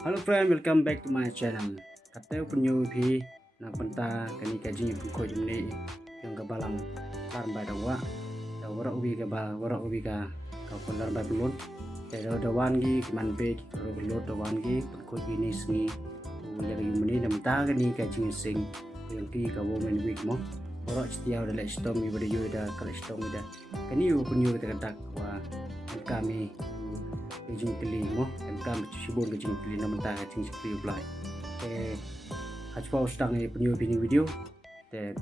Hello friend, welcome back to my channel. Kata penyu pi nak penta kani kaji Pynkhuid ni yang Ka Balang ladrymbai dawa. Dawa ubi ka ba, wara ubi ka kau ladrymbai belum. Tapi dawan gi man be belum dawan gi Pynkhuid ini sengi. Yang ini nam ta kani kaji sing yang ki ka woman week mo. Wara setiap ada storm ibadah yo ada kalau storm ada. Kani yo penyu kita wa kami Jong pilih mo, kami shibun Jong pilih nama tak Jong pilih Blei. Hajpau sedang penyu video, te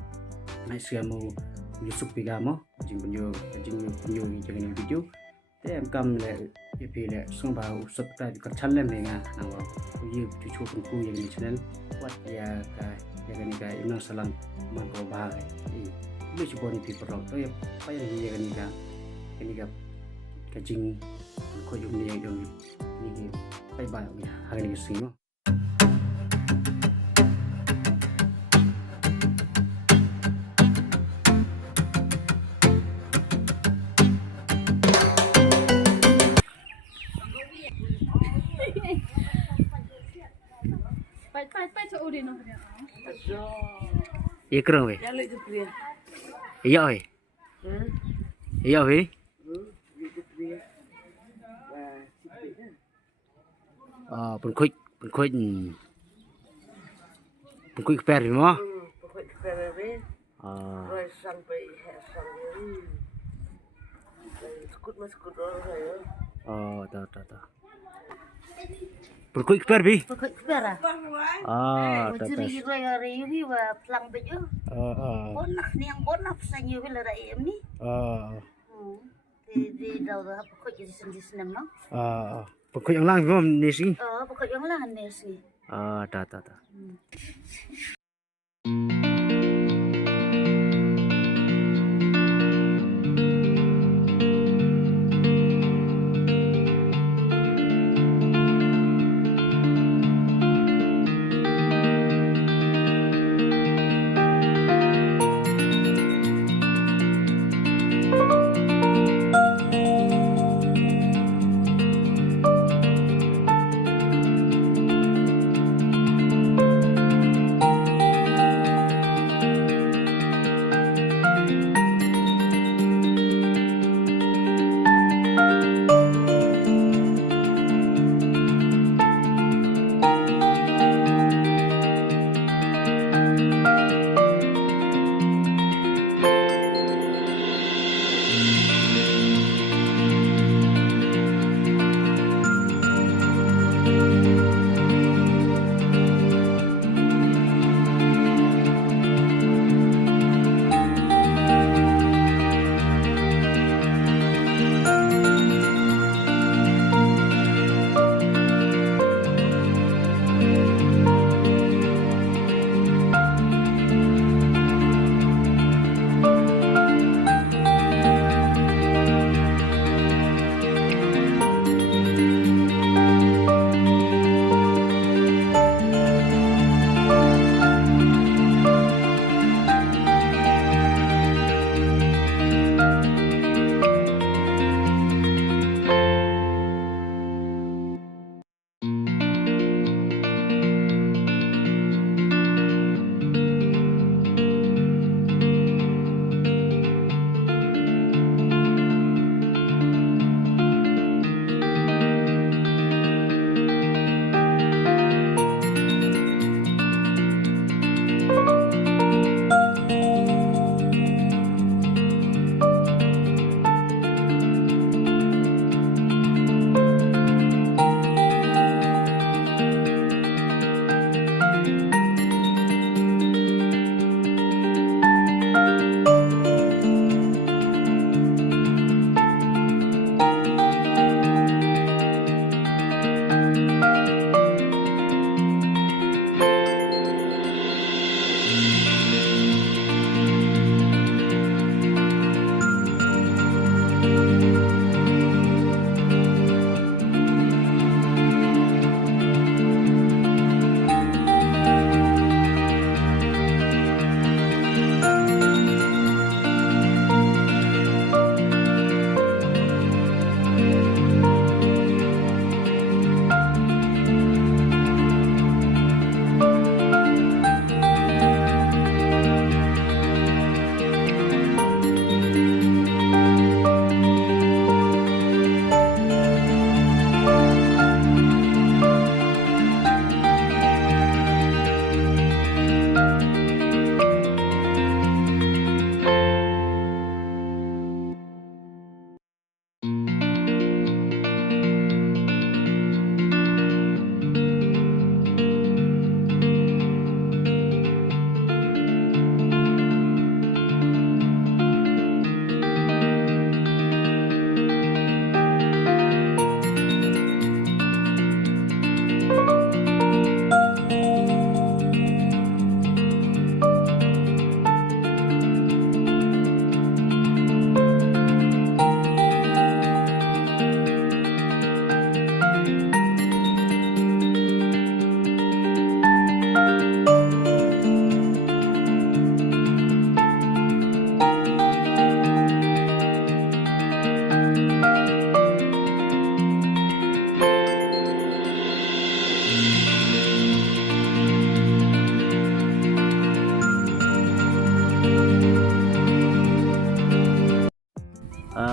naik sekarang YouTube juga mo, Jong penyu jangan video. Te kami le pilih semua bahu subscribe ke channel mereka, nama YouTube cukup penku yang channel, buat ya kan ini salang mangkau bahaya. Ini shibun ini Paralok, tu ya payah ini kan kajing Pynkhuid ni yang dong ni bye hari ni semua. Pai cho đi nó. Iya kerang weh. Iya weh. Iya weh. Pynkhuid kyrpad ni mo. Pynkhuid kyrpad ni. Rồi sampai sampai skut orang saya. Tahu. Pynkhuid kyrpad bi. Pynkhuid kyrpad ah. Curi hari ini wa pelang bejo. Bonak ni yang bonak sanyo bila rakyat ni. Di daerah Pynkhuid di senam no. Pynkhuid yang lang mo ni si. Pynkhuid yang lang ni si. Tahu.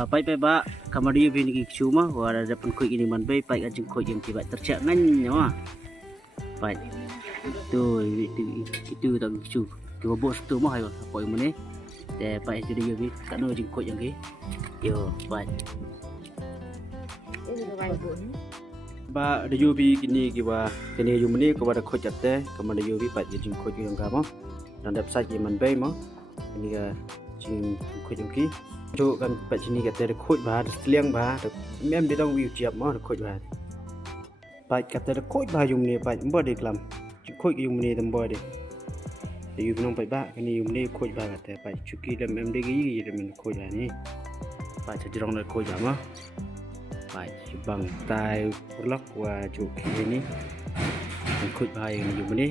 pai ba kamar dia bini cuma wala ada Pynkhuid ini man bai pai ajeng khoi yang tiba tercak ngan nyawa pai itu tak cu ke bos tu mah ayo apa yang mana te pai itu dia bi kat no jeng khoi yang ke yo pai ba ada yubi kini kiwa kini yumni ko ada khoi jatte kamar yubi pai jeng khoi yang ka mo dan dapat saja man bai mo ini ka jeng khoi yang ki chỗ kan pai sini kata ada khoi ba seliang ba mem dia dong view siap mah khoi ba pai kata ada khoi ba yum ni pai mbo de klam khoi yum ni tam boy de yum nong pai ba kini yum ni khoi ba kata pai chuki lam mem de gi de men khoi ba ni pai jadi dong khoi ba mah pai bang tai Paralok wa chu ki ni khoi ba yang yum ni